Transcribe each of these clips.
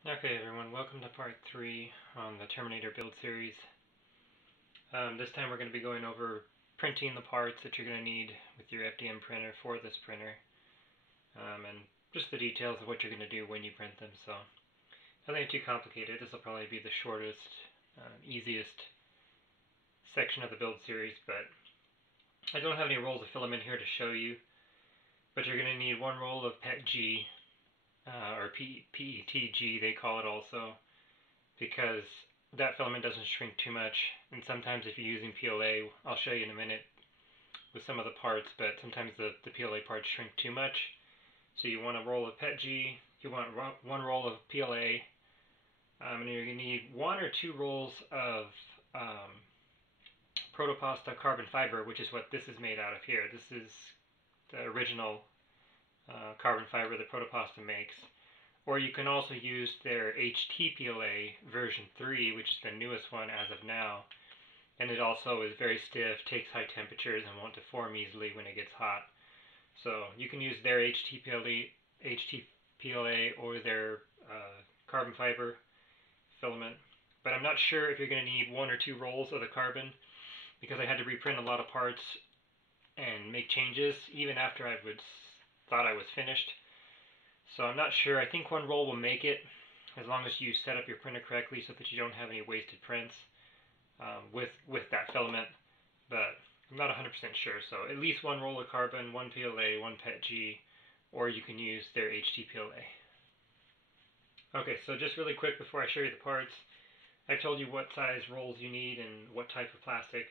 Okay everyone, welcome to part 3 on the Terminator build series. This time we're going to be going over printing the parts that you're going to need with your FDM printer for this printer. And just the details of what you're going to do when you print them. So nothing too complicated. This will probably be the shortest, easiest section of the build series, but I don't have any rolls of filament here to show you. But you're going to need one roll of PETG, or PETG they call it also, because that filament doesn't shrink too much. And sometimes if you're using PLA, I'll show you in a minute with some of the parts, but sometimes the PLA parts shrink too much. So you want a roll of PETG, you want one roll of PLA, and you're going to need 1 or 2 rolls of protopasta carbon fiber, which is what this is made out of here. This is the original carbon fiber that protopasta makes. Or you can also use their HTPLA version 3, which is the newest one as of now. And it also is very stiff, takes high temperatures, and won't deform easily when it gets hot. So you can use their HTPLA or their carbon fiber filament. But I'm not sure if you're going to need 1 or 2 rolls of the carbon, because I had to reprint a lot of parts and make changes even after I thought I was finished. So I'm not sure. I think 1 roll will make it, as long as you set up your printer correctly so that you don't have any wasted prints with that filament. But I'm not 100% sure. So at least 1 roll of carbon, 1 PLA, 1 PETG, or you can use their HTPLA. Okay, so just really quick before I show you the parts, I've told you what size rolls you need and what type of plastic,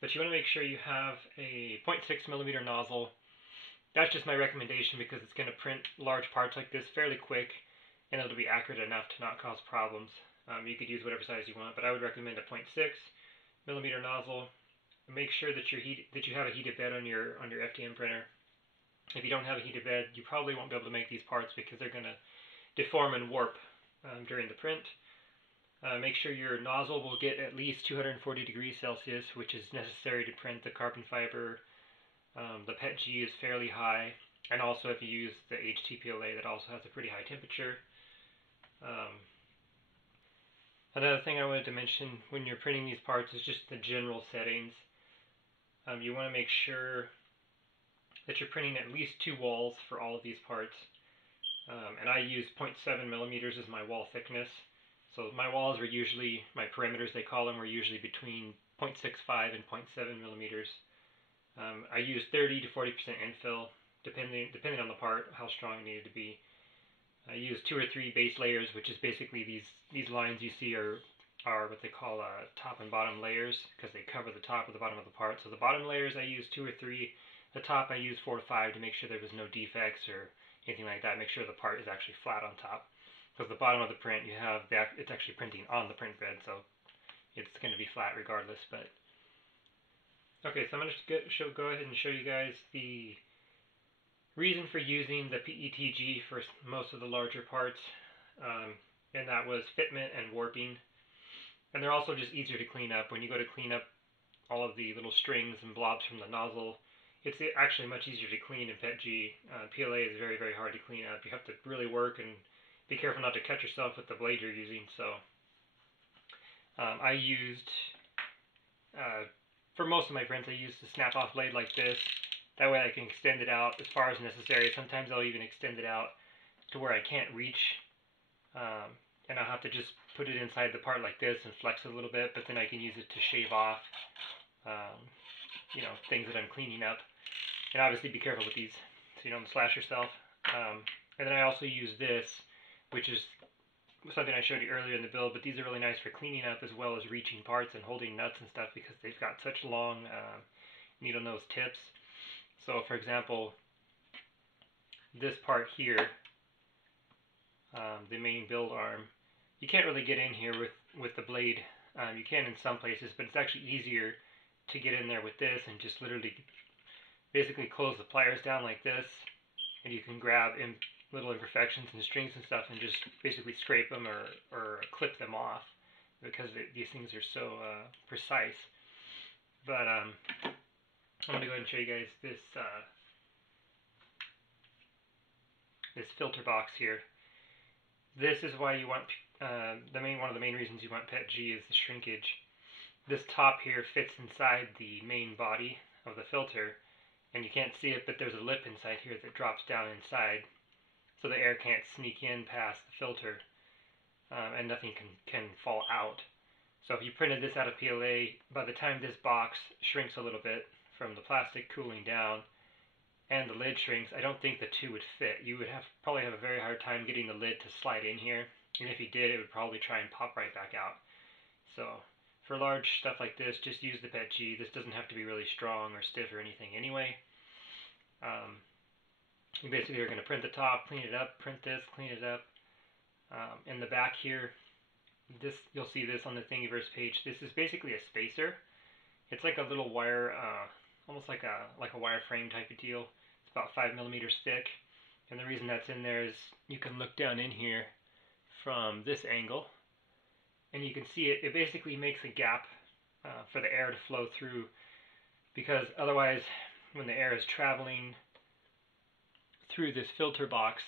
but you want to make sure you have a 0.6mm nozzle. That's just my recommendation because it's going to print large parts like this fairly quick, and it'll be accurate enough to not cause problems. You could use whatever size you want, but I would recommend a 0.6mm nozzle. Make sure that you have a heated bed on your FDM printer. If you don't have a heated bed, you probably won't be able to make these parts because they're going to deform and warp during the print. Make sure your nozzle will get at least 240 degrees Celsius, which is necessary to print the carbon fiber. The PETG is fairly high, and also if you use the HTPLA, that also has a pretty high temperature. Another thing I wanted to mention when you're printing these parts is just the general settings. You want to make sure that you're printing at least 2 walls for all of these parts. And I use 0.7mm as my wall thickness. So my walls were usually, my perimeters they call them, were usually between 0.65 and 0.7mm. I use 30 to 40% infill, depending on the part, how strong it needed to be. I use 2 or 3 base layers, which is basically these lines you see are what they call top and bottom layers, because they cover the top or the bottom of the part. So the bottom layers I use 2 or 3. The top I use 4 to 5 to make sure there was no defects or anything like that. Make sure the part is actually flat on top. Because the bottom of the print, it's actually printing on the print bed, so it's going to be flat regardless. But okay, so I'm going to go ahead and show you guys the reason for using the PETG for most of the larger parts, and that was fitment and warping. And they're also just easier to clean up. When you go to clean up all of the little strings and blobs from the nozzle, it's actually much easier to clean in PETG. PLA is very, very hard to clean up. You have to really work and be careful not to cut yourself with the blade you're using. So I used, for most of my prints, I used a snap-off blade like this. That way I can extend it out as far as necessary. Sometimes I'll even extend it out to where I can't reach, and I'll have to just put it inside the part like this and flex it a little bit, but then I can use it to shave off things that I'm cleaning up. And obviously be careful with these so you don't slash yourself. And then I also use this, which is something I showed you earlier in the build, but these are really nice for cleaning up as well as reaching parts and holding nuts and stuff, because they've got such long needle nose tips. So for example, this part here, the main build arm, you can't really get in here with the blade. You can in some places, but it's actually easier to get in there with this and just literally basically close the pliers down like this, and you can grab little imperfections and strings and stuff and just basically scrape them or clip them off, because these things are so precise. But I'm going to go ahead and show you guys this this filter box here. This is why you want, one of the main reasons you want PETG is the shrinkage. This top here fits inside the main body of the filter, and you can't see it, but there's a lip inside here that drops down inside, so the air can't sneak in past the filter, and nothing can fall out. So if you printed this out of PLA, by the time this box shrinks a little bit from the plastic cooling down, and the lid shrinks, I don't think the two would fit. You would probably have a very hard time getting the lid to slide in here, and if you did, it would probably try and pop right back out. So for large stuff like this, just use the PETG. This doesn't have to be really strong or stiff or anything anyway. You basically are going to print the top, clean it up, print this, clean it up. In the back here, you'll see this on the Thingiverse page. This is basically a spacer. It's like a little wire, almost like a wireframe type of deal. It's about 5 millimeters thick, and the reason that's in there is you can look down in here from this angle, and you can see it basically makes a gap for the air to flow through, because otherwise when the air is traveling through this filter box,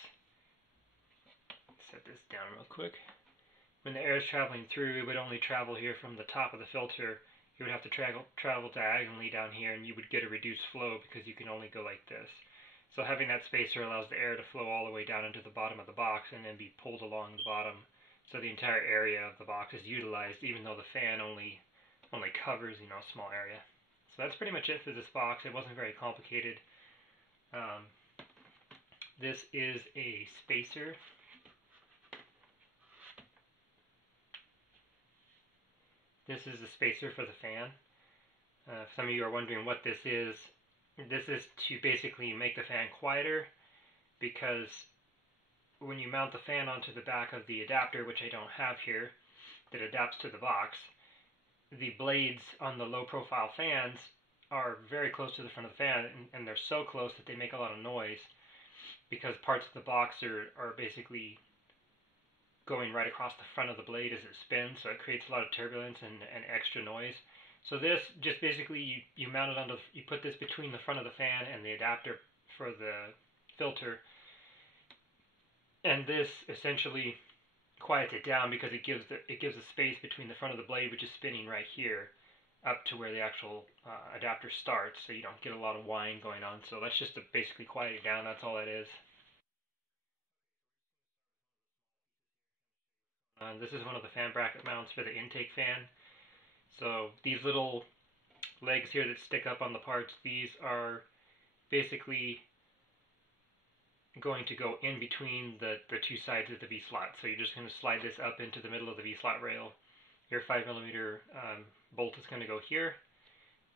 set this down real quick, when the air is traveling through, it would only travel here from the top of the filter. You would have to travel diagonally down here, and you would get a reduced flow because you can only go like this. So having that spacer allows the air to flow all the way down into the bottom of the box and then be pulled along the bottom. So the entire area of the box is utilized, even though the fan only covers, a small area. So that's pretty much it for this box. It wasn't very complicated. This is a spacer. This is the spacer for the fan. If some of you are wondering what this is to basically make the fan quieter, because when you mount the fan onto the back of the adapter, which I don't have here, that adapts to the box, the blades on the low profile fans are very close to the front of the fan, and they're so close that they make a lot of noise, because parts of the box are basically going right across the front of the blade as it spins, so it creates a lot of turbulence and extra noise. So this just basically, you mount it onto, you put this between the front of the fan and the adapter for the filter, and this essentially quiets it down because it gives a space between the front of the blade, which is spinning right here, up to where the actual adapter starts, so you don't get a lot of whine going on. So that's just to basically quiet it down. That's all that is. This is one of the fan bracket mounts for the intake fan. So these little legs here that stick up on the parts, these are basically going to go in between the two sides of the V-slot. So you're just going to slide this up into the middle of the V-slot rail. Your 5 millimeter bolt is going to go here,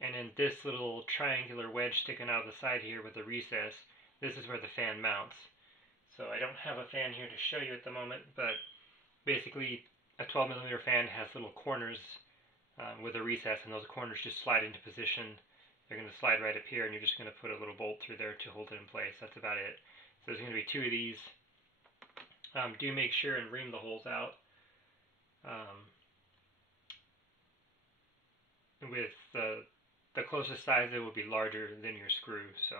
and then this little triangular wedge sticking out of the side here with the recess, this is where the fan mounts. So I don't have a fan here to show you at the moment, but basically a 12 millimeter fan has little corners with a recess, and those corners just slide into position. They're going to slide right up here, and you're just going to put a little bolt through there to hold it in place. That's about it. So there's going to be 2 of these. Do make sure and ream the holes out. With the closest size, it will be larger than your screw. So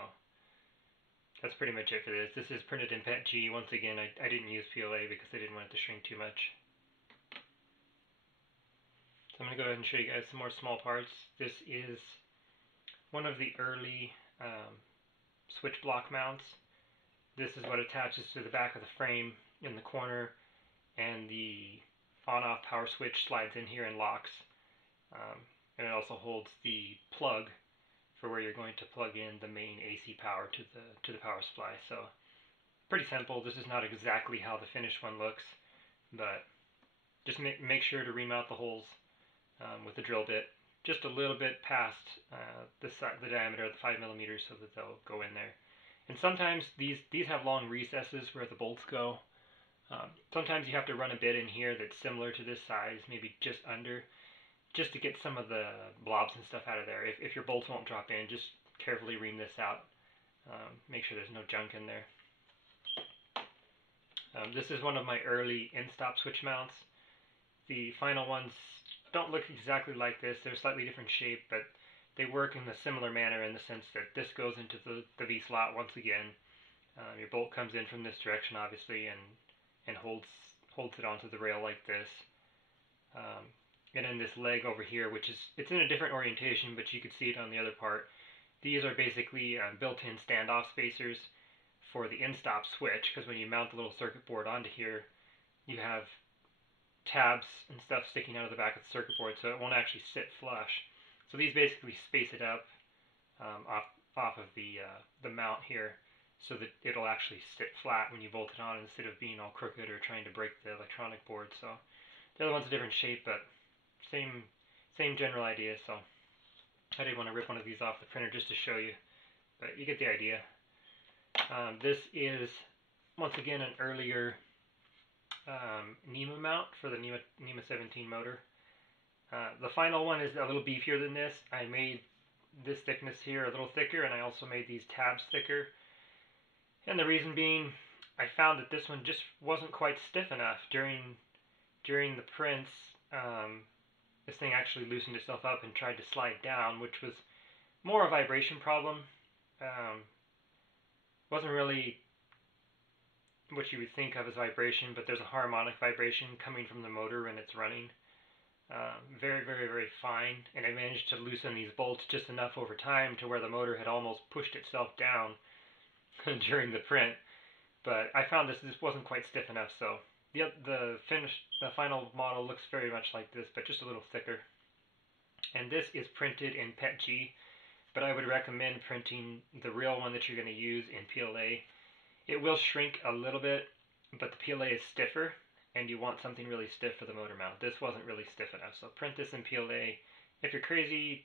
that's pretty much it for this. This is printed in PETG. Once again, I didn't use PLA because I didn't want it to shrink too much. So I'm going to go ahead and show you guys some more small parts. This is one of the early switch block mounts. This is what attaches to the back of the frame in the corner, and the on-off power switch slides in here and locks. And it also holds the plug for where you're going to plug in the main AC power to the power supply. So pretty simple. This is not exactly how the finished one looks, but just make sure to ream out the holes with the drill bit just a little bit past the diameter of the 5 millimeters, so that they'll go in there. And sometimes these have long recesses where the bolts go. Sometimes you have to run a bit in here that's similar to this size, maybe just under, just to get some of the blobs and stuff out of there. If your bolts won't drop in, just carefully ream this out. Make sure there's no junk in there. This is one of my early in-stop switch mounts. The final ones don't look exactly like this. They're slightly different shape, but they work in a similar manner in the sense that this goes into the V-slot once again. Your bolt comes in from this direction, obviously, and holds holds it onto the rail like this. And then this leg over here, which is, it's in a different orientation, but you could see it on the other part. These are basically built-in standoff spacers for the in-stop switch, because when you mount the little circuit board onto here, you have tabs and stuff sticking out of the back of the circuit board, so it won't actually sit flush. So these basically space it up off of the mount here, so that it'll actually sit flat when you bolt it on instead of being all crooked or trying to break the electronic board. So the other one's a different shape, but same general idea. So I did want to rip one of these off the printer just to show you, but you get the idea. This is once again an earlier NEMA mount for the NEMA 17 motor. The final one is a little beefier than this. I made this thickness here a little thicker, and I also made these tabs thicker. And the reason being, I found that this one just wasn't quite stiff enough during the prints. This thing actually loosened itself up and tried to slide down, which was more a vibration problem. Wasn't really what you would think of as vibration, but there's a harmonic vibration coming from the motor when it's running. Very, very, very fine, and I managed to loosen these bolts just enough over time to where the motor had almost pushed itself down during the print. But I found this wasn't quite stiff enough, so the final model looks very much like this, but just a little thicker. And this is printed in PETG, but I would recommend printing the real one that you're going to use in PLA. It will shrink a little bit, but the PLA is stiffer, and you want something really stiff for the motor mount. This wasn't really stiff enough, so print this in PLA. If you're crazy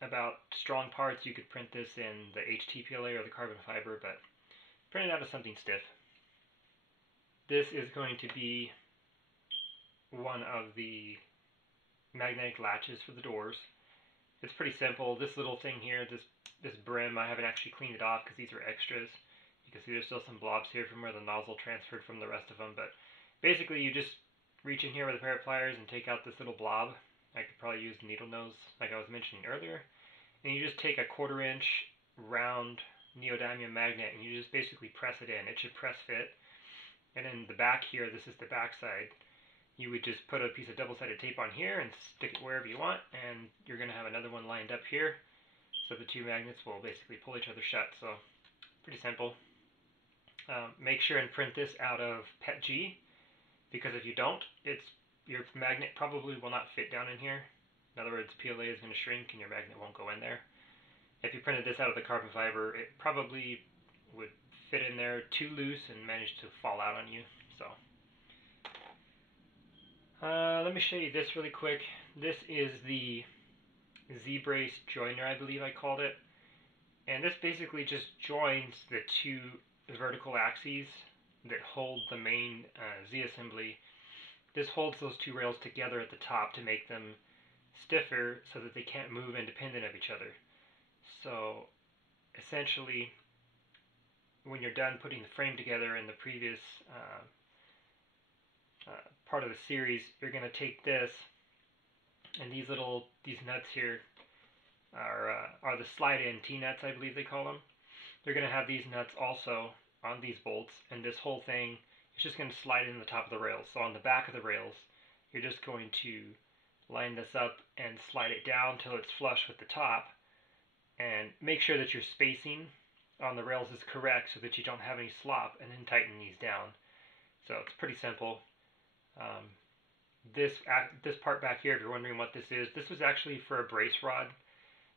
about strong parts, you could print this in the HTPLA or the carbon fiber, but print it out as something stiff. This is going to be one of the magnetic latches for the doors. It's pretty simple. This little thing here, this brim, I haven't actually cleaned it off because these are extras. You can see there's still some blobs here from where the nozzle transferred from the rest of them, but basically you just reach in here with a pair of pliers and take out this little blob. I could probably use the needle nose like I was mentioning earlier. And you just take a 1/4 inch round neodymium magnet and you just basically press it in. It should press fit. And in the back here, this is the back side, you would just put a piece of double-sided tape on here and stick it wherever you want, and you're going to have another one lined up here, so the two magnets will basically pull each other shut. So pretty simple. Make sure and print this out of PETG, because if you don't, your magnet probably will not fit down in here. In other words, PLA is going to shrink and your magnet won't go in there. If you printed this out of the carbon fiber, it probably would fit in there too loose and manage to fall out on you. So let me show you this really quick. This is the Z-brace joiner, I believe I called it. And this basically just joins the two vertical axes that hold the main Z assembly. This holds those two rails together at the top to make them stiffer so that they can't move independent of each other. So essentially, when you're done putting the frame together in the previous part of the series, you're going to take this, and these nuts here are the slide-in T-nuts, I believe they call them. They're going to have these nuts also on these bolts, and this whole thing is just going to slide in the top of the rails. So on the back of the rails, you're just going to line this up and slide it down till it's flush with the top, and make sure that your spacing on the rails is correct so that you don't have any slop, and then tighten these down. So it's pretty simple. This part back here, if you're wondering what this was actually for a brace rod.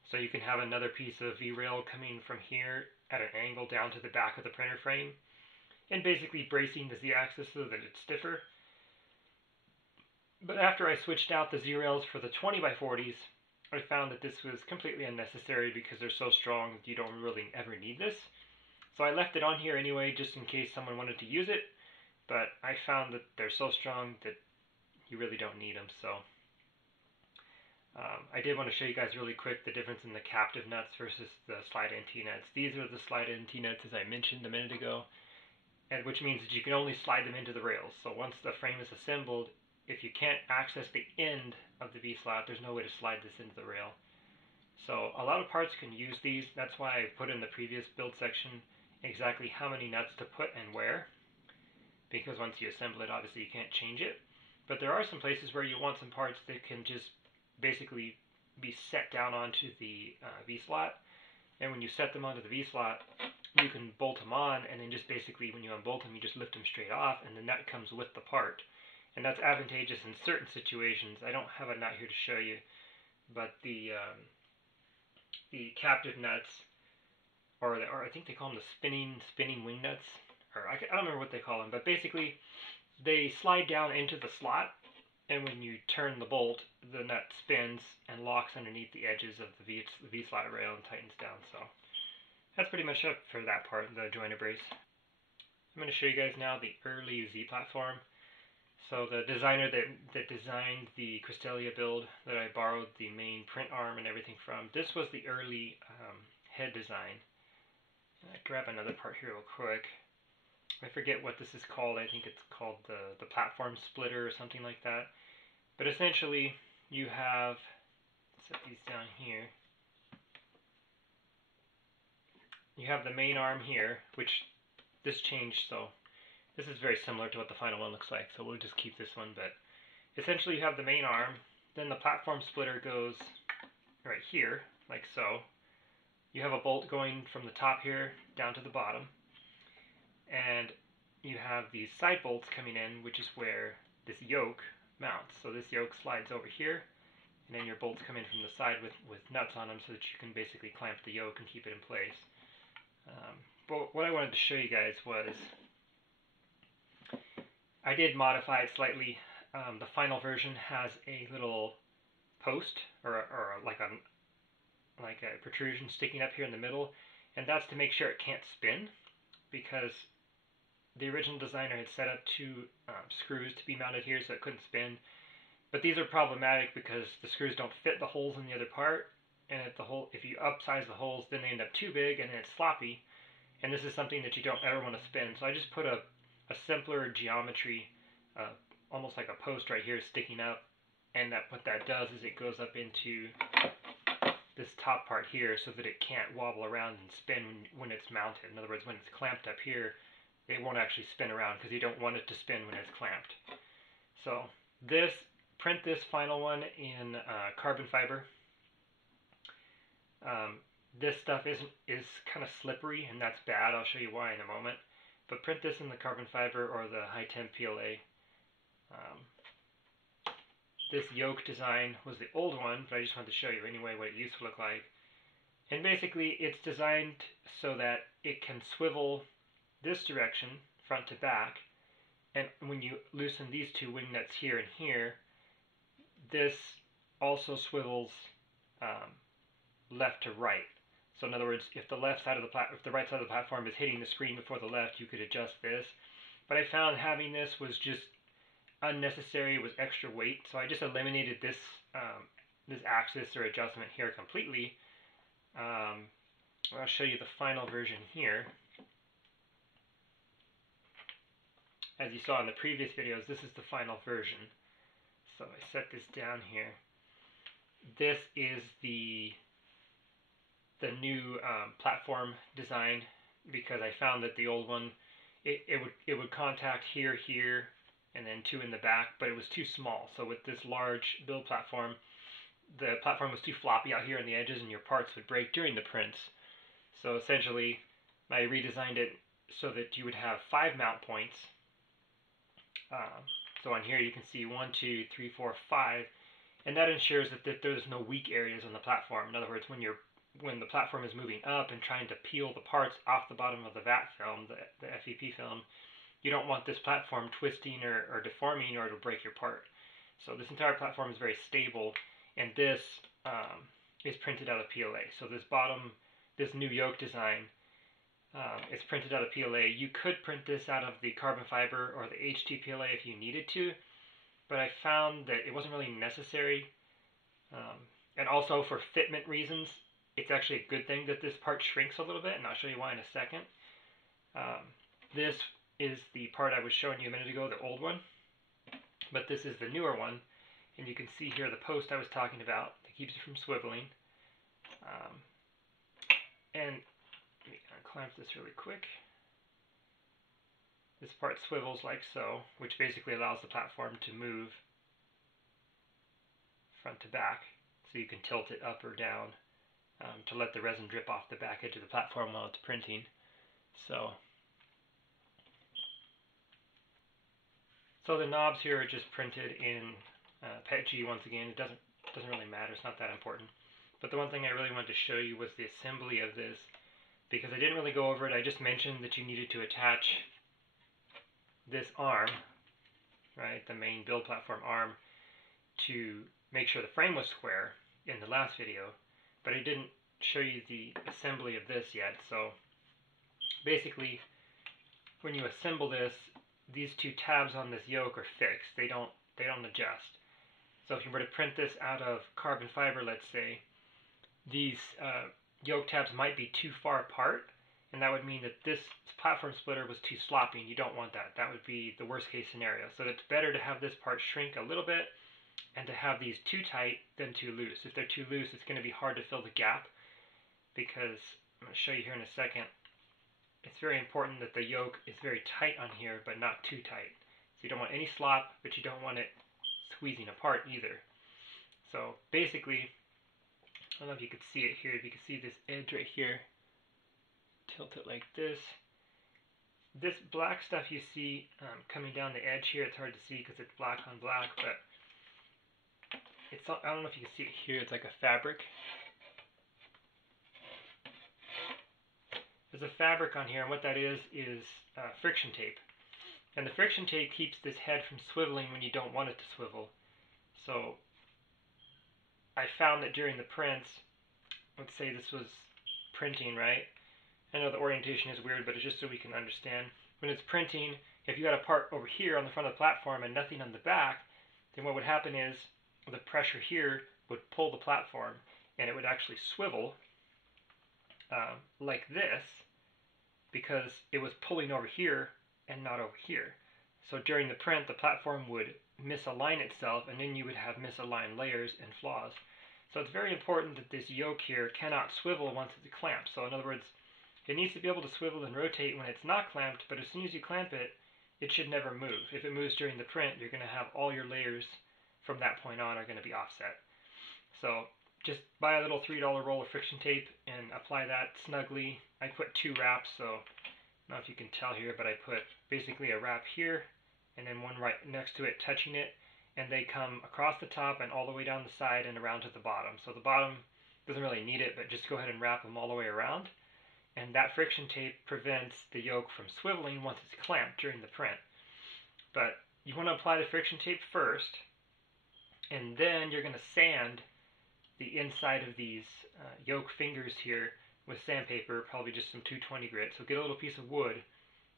So you can have another piece of V-rail coming from here at an angle down to the back of the printer frame, and basically bracing the Z-axis so that it's stiffer. But after I switched out the Z-rails for the 20x40s, I found that this was completely unnecessary because they're so strong that you don't really ever need this. So I left it on here anyway, just in case someone wanted to use it, but I found that they're so strong that you really don't need them. So I did want to show you guys really quick the difference in the captive nuts versus the slide-in T-nuts. These are the slide-in T-nuts, as I mentioned a minute ago, and which means that you can only slide them into the rails. So once the frame is assembled, if you can't access the end of the V-slot, there's no way to slide this into the rail. So a lot of parts can use these. That's why I put in the previous build section exactly how many nuts to put and where. because once you assemble it, obviously you can't change it. But there are some places where you want some parts that can just basically be set down onto the V-slot. And when you set them onto the V-slot, you can bolt them on, and then just basically when you unbolt them, you just lift them straight off, and the nut comes with the part. And that's advantageous in certain situations. I don't have a nut here to show you, but the captive nuts, or I think they call them the spinning wing nuts, or I don't remember what they call them, but basically they slide down into the slot, and when you turn the bolt, the nut spins and locks underneath the edges of the V-slot rail and tightens down. So that's pretty much it for that part, the joiner brace. I'm going to show you guys now the early Z platform. So the designer that designed the Crystalia build that I borrowed the main print arm and everything from, this was the early head design. I'll grab another part here real quick. I forget what this is called. I think it's called the platform splitter or something like that. But essentially, you have, set these down here. You have the main arm here, which this changed, so this is very similar to what the final one looks like, so we'll just keep this one. But essentially you have the main arm, then the platform splitter goes right here, like so. You have a bolt going from the top here down to the bottom, and you have these side bolts coming in, which is where this yoke mounts. So this yoke slides over here, and then your bolts come in from the side with nuts on them so that you can basically clamp the yoke and keep it in place. But what I wanted to show you guys was, I did modify it slightly. The final version has a little post, or like a protrusion sticking up here in the middle, and that's to make sure it can't spin, because the original designer had set up two screws to be mounted here so it couldn't spin. But these are problematic because the screws don't fit the holes in the other part, and if you upsize the holes, then they end up too big and then it's sloppy, and this is something that you don't ever want to spin. So I just put a simpler geometry, almost like a post right here sticking up, and what that does is it goes up into this top part here so that it can't wobble around and spin when it's mounted. In other words, when it's clamped up here, it won't actually spin around because you don't want it to spin when it's clamped. So print this final one in carbon fiber. This stuff is kind of slippery, and that's bad. I'll show you why in a moment. But print this in the carbon fiber or the high temp PLA. This yoke design was the old one, but I just wanted to show you anyway what it used to look like. And basically it's designed so that it can swivel this direction, front to back, and when you loosen these two wing nuts here and here, this also swivels left to right. So in other words, if the right side of the platform is hitting the screen before the left, you could adjust this. But I found having this was just unnecessary. It was extra weight, so I just eliminated this this axis or adjustment here completely. I'll show you the final version here. As you saw in the previous videos, this is the final version. So I set this down here. This is the new platform design, because I found that the old one, it would contact here, and then two in the back, but it was too small. So with this large build platform, the platform was too floppy out here on the edges, and your parts would break during the prints. So essentially, I redesigned it so that you would have 5 mount points. So on here you can see 1, 2, 3, 4, 5, and that ensures that there's no weak areas on the platform. In other words, when the platform is moving up and trying to peel the parts off the bottom of the VAT film, the FEP film, you don't want this platform twisting or deforming, or it'll break your part. So this entire platform is very stable, and this is printed out of PLA. So this new yoke design, it's printed out of PLA. You could print this out of the carbon fiber or the HTPLA if you needed to, but I found that it wasn't really necessary. And also for fitment reasons, it's actually a good thing that this part shrinks a little bit, and I'll show you why in a second. This is the part I was showing you a minute ago, the old one, but this is the newer one, and you can see here the post I was talking about that keeps it from swiveling. And let me clamp this really quick. this part swivels like so, which basically allows the platform to move front to back, so you can tilt it up or down to let the resin drip off the back edge of the platform while it's printing. So the knobs here are just printed in PETG once again. It doesn't really matter, it's not that important. But the one thing I really wanted to show you was the assembly of this, because I didn't really go over it. I just mentioned that you needed to attach this arm, right, the main build platform arm, to make sure the frame was square in the last video, but I didn't show you the assembly of this yet. So basically, when you assemble this, these two tabs on this yoke are fixed. They don't adjust. So if you were to print this out of carbon fiber, let's say, these yoke tabs might be too far apart, and that would mean that this platform splitter was too sloppy, and you don't want that. That would be the worst case scenario. So it's better to have this part shrink a little bit and to have these too tight than too loose. If they're too loose, it's going to be hard to fill the gap, because I'm going to show you here in a second. It's very important that the yoke is very tight on here, but not too tight. So you don't want any slop, but you don't want it squeezing apart either. So basically, I don't know if you could see it here. If you can see this edge right here, tilt it like this. This black stuff you see coming down the edge here, it's hard to see because it's black on black, but it's, I don't know if you can see it here, it's like a fabric. There's a fabric on here, and what that is friction tape. And the friction tape keeps this head from swiveling when you don't want it to swivel. So I found that during the prints, let's say this was printing, right? I know the orientation is weird, but it's just so we can understand. When it's printing, if you had a part over here on the front of the platform and nothing on the back, then what would happen is the pressure here would pull the platform, and it would actually swivel like this, because it was pulling over here and not over here. So during the print, the platform would misalign itself, and then you would have misaligned layers and flaws. So it's very important that this yoke here cannot swivel once it's clamped. So in other words, it needs to be able to swivel and rotate when it's not clamped, but as soon as you clamp it, it should never move. If it moves during the print, you're going to have all your layers from that point on are going to be offset. So just buy a little $3 roll of friction tape and apply that snugly. I put 2 wraps, so I don't know if you can tell here, but I put basically a wrap here and then one right next to it touching it, and they come across the top and all the way down the side and around to the bottom. So the bottom doesn't really need it, but just go ahead and wrap them all the way around. And that friction tape prevents the yoke from swiveling once it's clamped during the print. But you want to apply the friction tape first, and then you're going to sand the inside of these yoke fingers here with sandpaper, probably just some 220 grit. So get a little piece of wood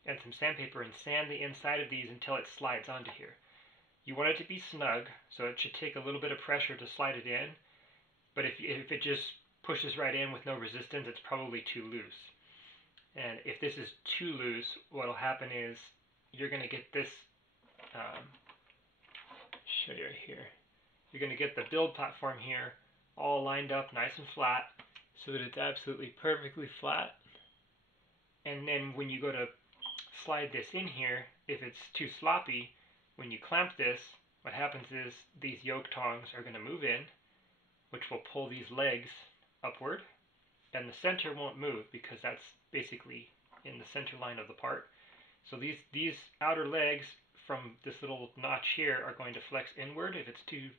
and some sandpaper and sand the inside of these until it slides onto here. You want it to be snug, so it should take a little bit of pressure to slide it in, but if it just pushes right in with no resistance, it's probably too loose. And if this is too loose, what will happen is you're going to get this, show you right here, you're going to get the build platform here all lined up nice and flat so that it's absolutely perfectly flat. And then when you go to slide this in here, if it's too sloppy, when you clamp this, what happens is these yoke tongs are going to move in, which will pull these legs upward, and the center won't move because that's basically in the center line of the part. So these outer legs from this little notch here are going to flex inward if it's too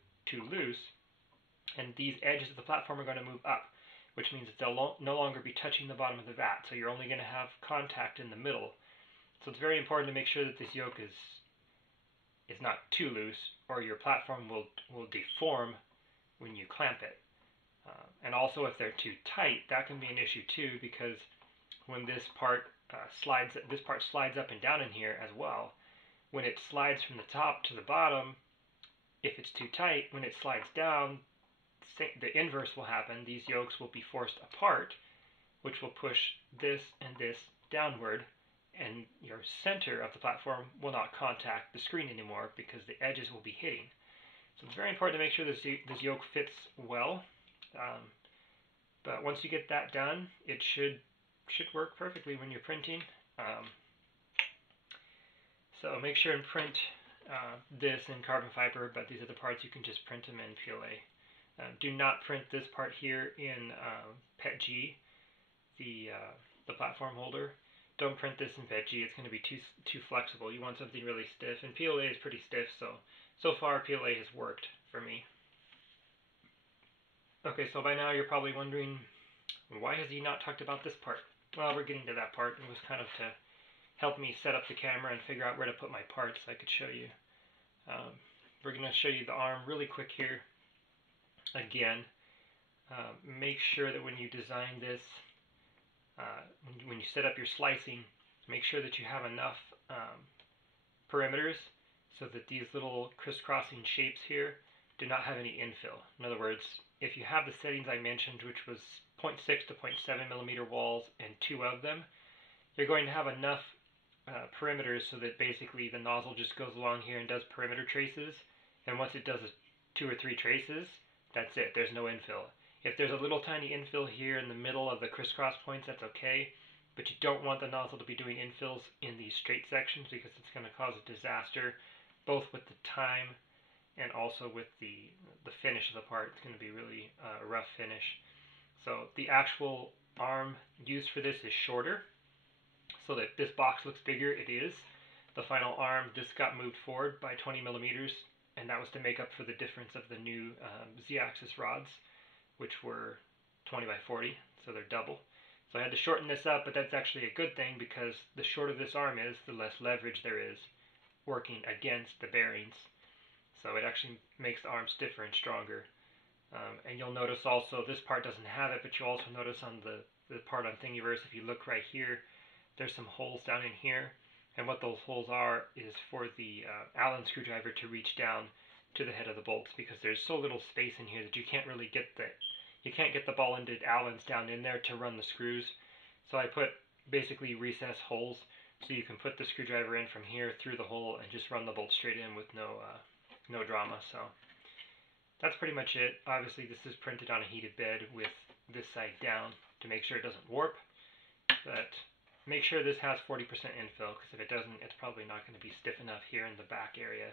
loose, and these edges of the platform are going to move up, which means that they'll no longer be touching the bottom of the vat, so you're only going to have contact in the middle. So it's very important to make sure that this yoke is not too loose, or your platform will deform when you clamp it. And also, if they're too tight, that can be an issue too, because when this part slides up and down in here as well. When it slides from the top to the bottom, if it's too tight, when it slides down, the inverse will happen. These yokes will be forced apart, which will push this and this downward, and your center of the platform will not contact the screen anymore because the edges will be hitting. So it's very important to make sure this yoke fits well. But once you get that done, it should work perfectly when you're printing. So make sure and print this in carbon fiber, but these are the parts you can just print them in PLA. Do not print this part here in PETG, the platform holder. Don't print this in PETG, it's going to be too flexible. You want something really stiff, and PLA is pretty stiff, so far PLA has worked for me. Okay, so by now you're probably wondering, why has he not talked about this part? Well, we're getting to that part. It was kind of to help me set up the camera and figure out where to put my parts so I could show you. We're going to show you the arm really quick here. Again, make sure that when you design this, when you set up your slicing, make sure that you have enough perimeters so that these little crisscrossing shapes here do not have any infill. In other words, if you have the settings I mentioned, which was 0.6 to 0.7 millimeter walls and 2 of them, you're going to have enough perimeters so that basically the nozzle just goes along here and does perimeter traces, and once it does 2 or 3 traces, that's it. There's no infill. If there's a little tiny infill here in the middle of the crisscross points, that's okay, but you don't want the nozzle to be doing infills in these straight sections because it's going to cause a disaster, both with the time and also with the finish of the part. It's going to be really a rough finish. So the actual arm used for this is shorter, so that this box looks bigger. It is. The final arm just got moved forward by 20 millimeters, and that was to make up for the difference of the new Z-axis rods, which were 20 by 40, so they're double. So I had to shorten this up, but that's actually a good thing because the shorter this arm is, the less leverage there is working against the bearings. So it actually makes the arm stiffer and stronger. And you'll notice also, this part doesn't have it, but you'll also notice on the part on Thingiverse, if you look right here, there's some holes down in here. And what those holes are is for the Allen screwdriver to reach down to the head of the bolts, because there's so little space in here that you can't really get the ball-ended Allens down in there to run the screws. So I put basically recessed holes so you can put the screwdriver in from here through the hole and just run the bolt straight in with no drama. So that's pretty much it. Obviously this is printed on a heated bed with this side down to make sure it doesn't warp, but make sure this has 40% infill, because if it doesn't, it's probably not going to be stiff enough here in the back area.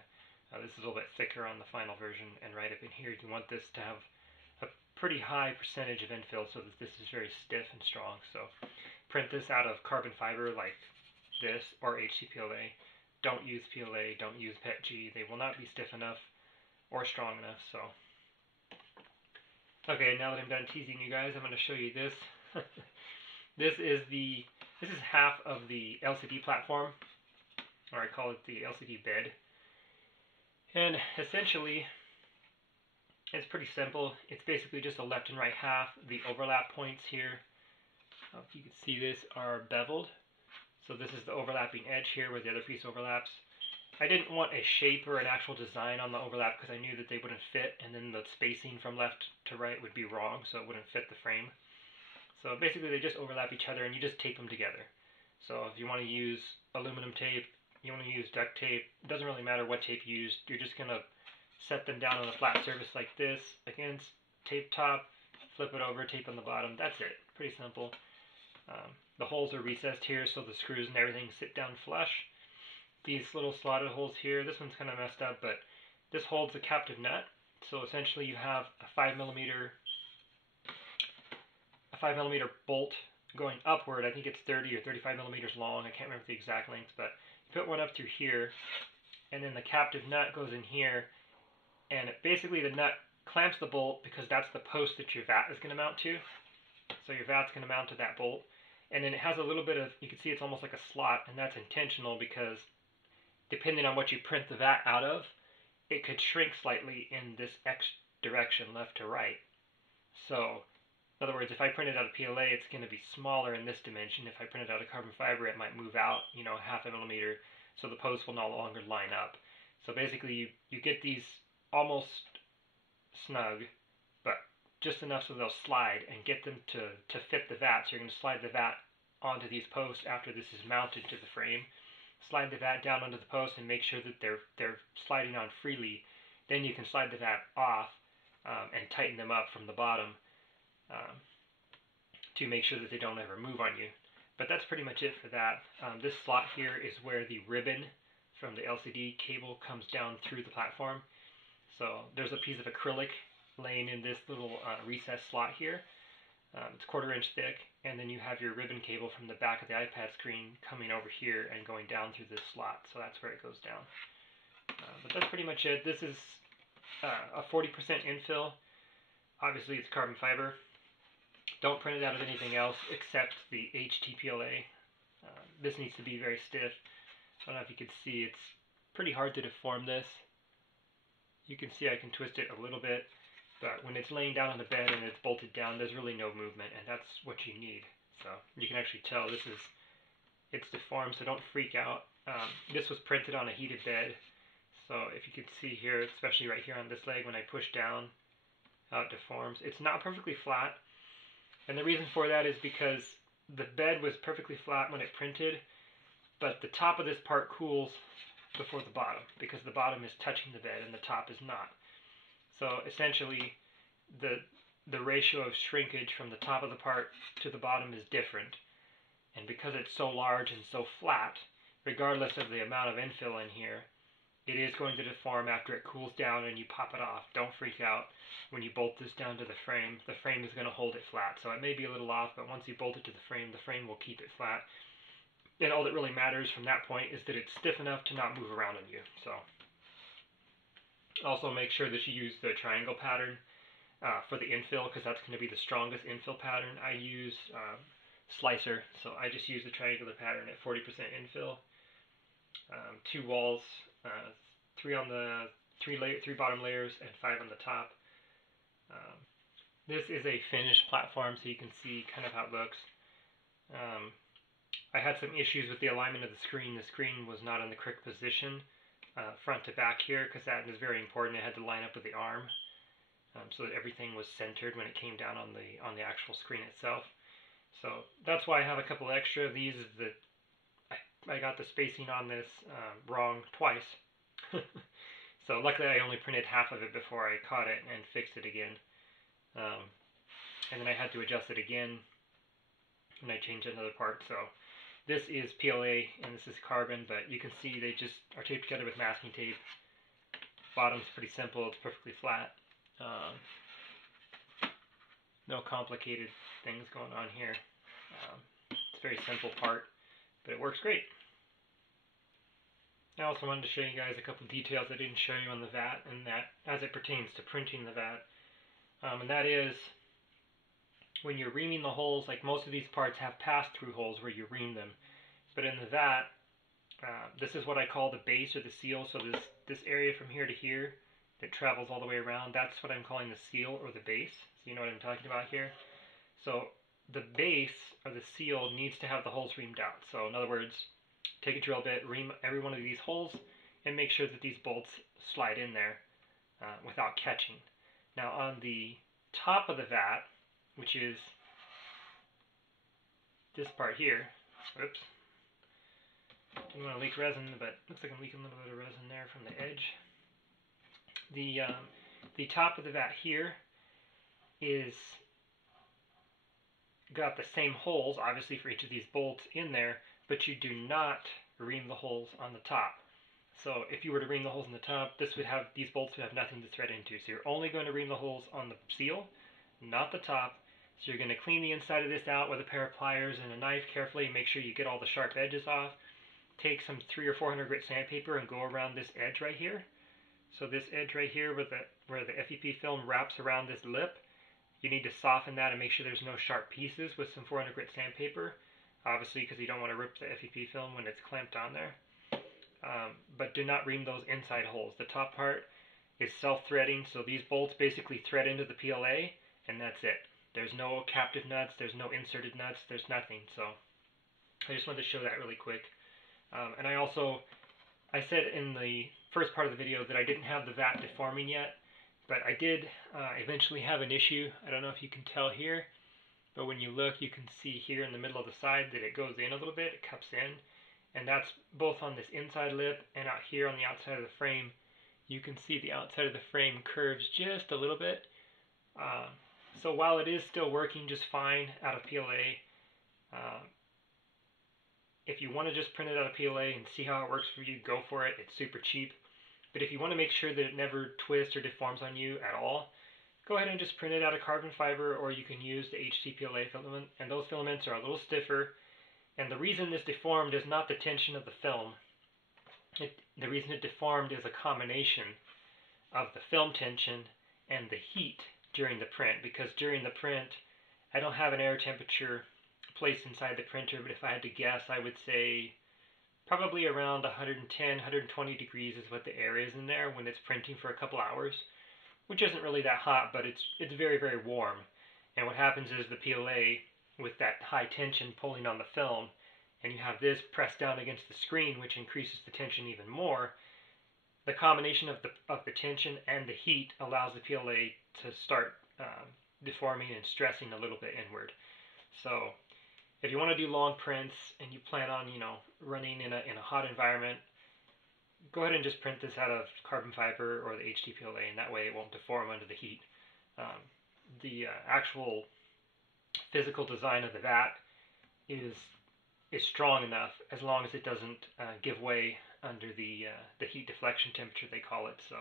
This is a little bit thicker on the final version, and right up in here you want this to have a pretty high percentage of infill so that this is very stiff and strong. So print this out of carbon fiber like this, or HCPLA. Don't use PLA, don't use PETG. They will not be stiff enough or strong enough. So okay, now that I'm done teasing you guys, I'm going to show you this. This is half of the LCD platform, or I call it the LCD bed. And essentially, it's pretty simple. It's basically just a left and right half. The overlap points here, if you can see this, are beveled. So this is the overlapping edge here where the other piece overlaps. I didn't want a shape or an actual design on the overlap because I knew that they wouldn't fit, and then the spacing from left to right would be wrong, so it wouldn't fit the frame. So basically they just overlap each other and you just tape them together. So if you want to use aluminum tape, you want to use duct tape, it doesn't really matter what tape you use. You're just going to set them down on a flat surface like this, against tape top, flip it over, tape on the bottom. That's it. Pretty simple. The holes are recessed here so the screws and everything sit down flush. These little slotted holes here, this one's kind of messed up, but this holds a captive nut. So essentially you have a 5 millimeter bolt going upward. I think it's 30 or 35 millimeters long. I can't remember the exact length, but you put one up through here, and then the captive nut goes in here, and basically the nut clamps the bolt because that's the post that your vat is going to mount to. So your vat's going to mount to that bolt, and then it has a little bit of, you can see it's almost like a slot, and that's intentional because depending on what you print the vat out of, it could shrink slightly in this X direction, left to right. So in other words, if I print it out of PLA, it's going to be smaller in this dimension. If I print it out of carbon fiber, it might move out, half a millimeter, so the posts will no longer line up. So basically, you get these almost snug, but just enough so they'll slide, and get them to fit the vat. So you're going to slide the vat onto these posts after this is mounted to the frame. Slide the vat down onto the post and make sure that they're sliding on freely. Then you can slide the vat off and tighten them up from the bottom. To make sure that they don't ever move on you. But that's pretty much it for that. This slot here is where the ribbon from the LCD cable comes down through the platform. So there's a piece of acrylic laying in this little recessed slot here. It's 1/4 inch thick, and then you have your ribbon cable from the back of the iPad screen coming over here and going down through this slot. So that's where it goes down. But that's pretty much it. This is a 40% infill. Obviously it's carbon fiber. Don't print it out of anything else except the HTPLA. This needs to be very stiff. I don't know if you can see, it's pretty hard to deform this. You can see I can twist it a little bit, but when it's laying down on the bed and it's bolted down, there's really no movement, and that's what you need. So you can actually tell it's deformed, so don't freak out. This was printed on a heated bed, so if you can see here, especially right here on this leg, when I push down, how it deforms. It's not perfectly flat, and the reason for that is because the bed was perfectly flat when it printed, but the top of this part cools before the bottom, because the bottom is touching the bed and the top is not. So essentially the ratio of shrinkage from the top of the part to the bottom is different, and because it's so large and so flat, regardless of the amount of infill in here, it is going to deform after it cools down and you pop it off. Don't freak out. When you bolt this down to the frame is going to hold it flat. So it may be a little off, but once you bolt it to the frame will keep it flat. And all that really matters from that point is that it's stiff enough to not move around on you. So also make sure that you use the triangle pattern for the infill, because that's going to be the strongest infill pattern. I use slicer, so I just use the triangular pattern at 40% infill. 2 walls, 3 on the 3 bottom layers and 5 on the top. This is a finished platform, so you can see kind of how it looks. I had some issues with the alignment of the screen. The screen was not in the correct position, front to back here, because that is very important. It had to line up with the arm, so that everything was centered when it came down on the actual screen itself. So that's why I have a couple extra of these. I got the spacing on this wrong twice. So luckily I only printed half of it before I caught it and fixed it again. And then I had to adjust it again when I changed another part. So this is PLA and this is carbon, but you can see they just are taped together with masking tape. Bottom's pretty simple, it's perfectly flat. No complicated things going on here. It's a very simple part, but it works great. I also wanted to show you guys a couple details I didn't show you on the vat, and that as it pertains to printing the vat. And that is, when you're reaming the holes, like most of these parts have pass-through holes where you ream them. But in the vat, this is what I call the base or the seal. So this area from here to here that travels all the way around, that's what I'm calling the seal or the base. So you know what I'm talking about here? So the base or the seal needs to have the holes reamed out. So in other words, take a drill bit, ream every one of these holes, and make sure that these bolts slide in there without catching. Now on the top of the vat, which is this part here, oops, didn't want to leak resin, but looks like I'm leaking a little bit of resin there from the edge. The top of the vat here is got the same holes, obviously, for each of these bolts in there, but you do not ream the holes on the top. So if you were to ream the holes on the top, these bolts would have nothing to thread into. So you're only going to ream the holes on the seal, not the top. So you're going to clean the inside of this out with a pair of pliers and a knife carefully. Make sure you get all the sharp edges off. Take some 300 or 400 grit sandpaper and go around this edge right here. So this edge right here where the FEP film wraps around this lip, you need to soften that and make sure there's no sharp pieces with some 400 grit sandpaper. Obviously, because you don't want to rip the FEP film when it's clamped on there. But do not ream those inside holes. The top part is self-threading, so these bolts basically thread into the PLA, and that's it. There's no captive nuts, there's no inserted nuts, there's nothing. So I just wanted to show that really quick. And I said in the first part of the video that I didn't have the vat deforming yet, but I did eventually have an issue. I don't know if you can tell here, but when you look, you can see here in the middle of the side that it goes in a little bit, it cups in, and that's both on this inside lip and out here on the outside of the frame. You can see the outside of the frame curves just a little bit. So while it is still working just fine out of PLA, If you want to just print it out of PLA and see how it works for you, go for it. It's super cheap. But if you want to make sure that it never twists or deforms on you at all, go ahead and just print it out of carbon fiber, or you can use the HTPLA filament, and those filaments are a little stiffer. And the reason this deformed is not the tension of the film. The reason it deformed is a combination of the film tension and the heat during the print, because during the print I don't have an air temperature placed inside the printer, but if I had to guess, I would say probably around 110, 120 degrees is what the air is in there when it's printing for a couple hours, which isn't really that hot, but it's very, very warm. And what happens is the PLA, with that high tension pulling on the film, and you have this pressed down against the screen, which increases the tension even more. The combination of the tension and the heat allows the PLA to start deforming and stressing a little bit inward. So if you want to do long prints and you plan on, running in a hot environment, go ahead and just print this out of carbon fiber or the HTPLA, and that way it won't deform under the heat. The actual physical design of the vat is strong enough, as long as it doesn't give way under the heat deflection temperature, they call it. So,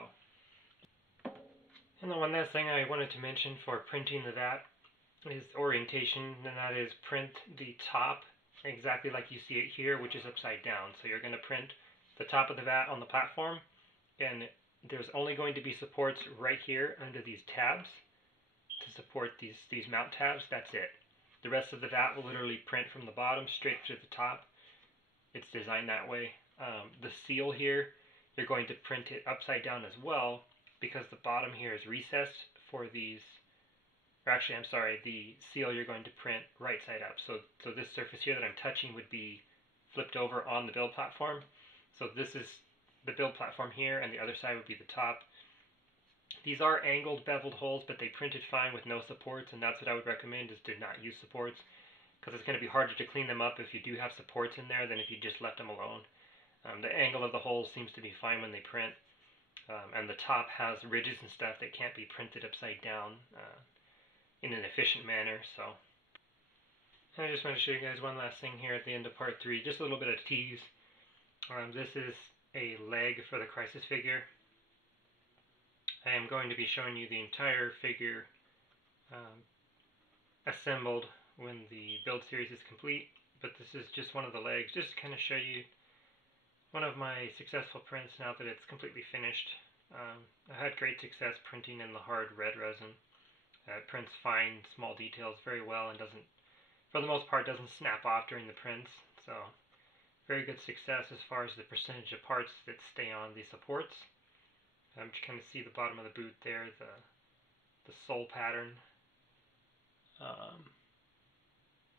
and the one last thing I wanted to mention for printing the vat is orientation, and that is print the top exactly like you see it here, which is upside down. So you're going to print the top of the vat on the platform, and there's only going to be supports right here under these tabs to support these mount tabs. That's it. The rest of the vat will literally print from the bottom straight to the top. It's designed that way. The seal here, you're going to print it upside down as well, because the bottom here is recessed for these, or actually, I'm sorry, the seal you're going to print right side up. So this surface here that I'm touching would be flipped over on the build platform. So this is the build platform here, and the other side would be the top. These are angled beveled holes, but they printed fine with no supports, and that's what I would recommend, is to not use supports, because it's going to be harder to clean them up if you do have supports in there than if you just left them alone. The angle of the holes seems to be fine when they print, and the top has ridges and stuff that can't be printed upside down in an efficient manner. So, and I just want to show you guys one last thing here at the end of part 3, just a little bit of tease. This is a leg for the crisis figure. I am going to be showing you the entire figure assembled when the build series is complete, but this is just one of the legs, just to kind of show you one of my successful prints now that it's completely finished. I had great success printing in the hard red resin. It prints fine, small details very well, and doesn't, for the most part, doesn't snap off during the prints. So, very good success as far as the percentage of parts that stay on the supports. You kind of see the bottom of the boot there, the sole pattern.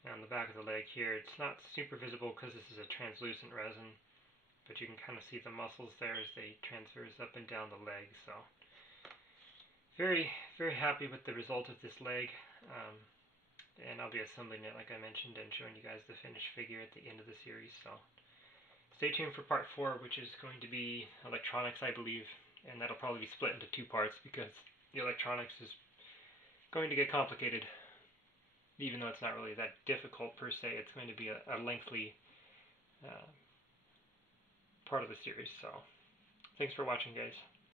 And on the back of the leg here, it's not super visible because this is a translucent resin, but you can kind of see the muscles there as they transverse up and down the leg. So, very, very happy with the result of this leg. And I'll be assembling it, like I mentioned, and showing you guys the finished figure at the end of the series. So, stay tuned for part 4, which is going to be electronics, I believe. And that'll probably be split into 2 parts, because the electronics is going to get complicated. Even though it's not really that difficult per se, it's going to be a lengthy part of the series. So, thanks for watching, guys.